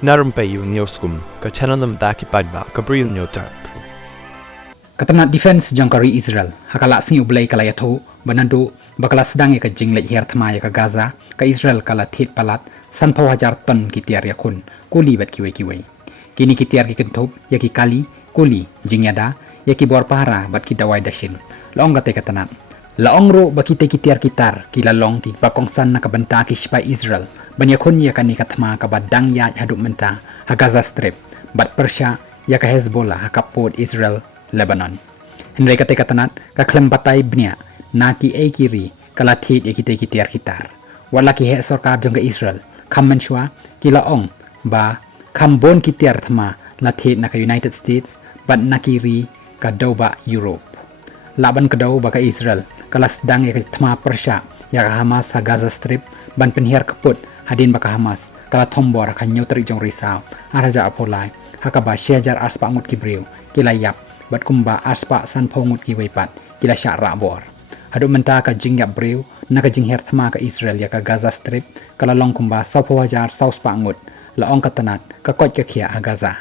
Na Rympei U ka channel nabynta ki paidbah ka Bri U Hynñiewtrep. Katana defense jong kari Israel hakala singi ublay kala yatho banado bakala Sdang ka jinglej her Thma ka Gaza ka Israel kala Thied Palat san pau Hajar ton ki Tiar Iakhun kuli bat kiwai kini ki Tiar ki kentop yaki kali kuli jingyada yaki bor para bat ki dawai dashin long kate katana laong ro bakite ki Tiar kitar ki lalong ki bakong san nakabanta ki spai Israel banyakhun yakani ka Thma ka badang ya haduk menta ha Gaza strip bat Persha ya ka Hezbollah ha kapod Israel Lebanon. Henry kate katanat ka klem patay bnia na ki e kiri kala Thied e kite ki Tiar kitar. Wala ki he sarkar jong ka Israel kam menshwa ki laong ba kam bon ki Tiar Thma la Thied na ka United States bat na kiri ka Doba Europe. Laban ka daw ba ka Israel kala Sdang e ka Thma Persha ya ka Hamas ha Gaza strip ban penhiar kaput hadin ba ka Hamas kala thombor ka nyotri jong risau araja apolai hakaba Hajar arspa ngut ki Bri U kila yap bat kumba aspa san pongut ki weipat kila syara bor hadu menta ka jingyap Bri U na ka jingher Thma ka Israel ya ka Gaza strip kala long kumba sapo Hajar saus pa ngut la ong katanat ka kot ka khia a Gaza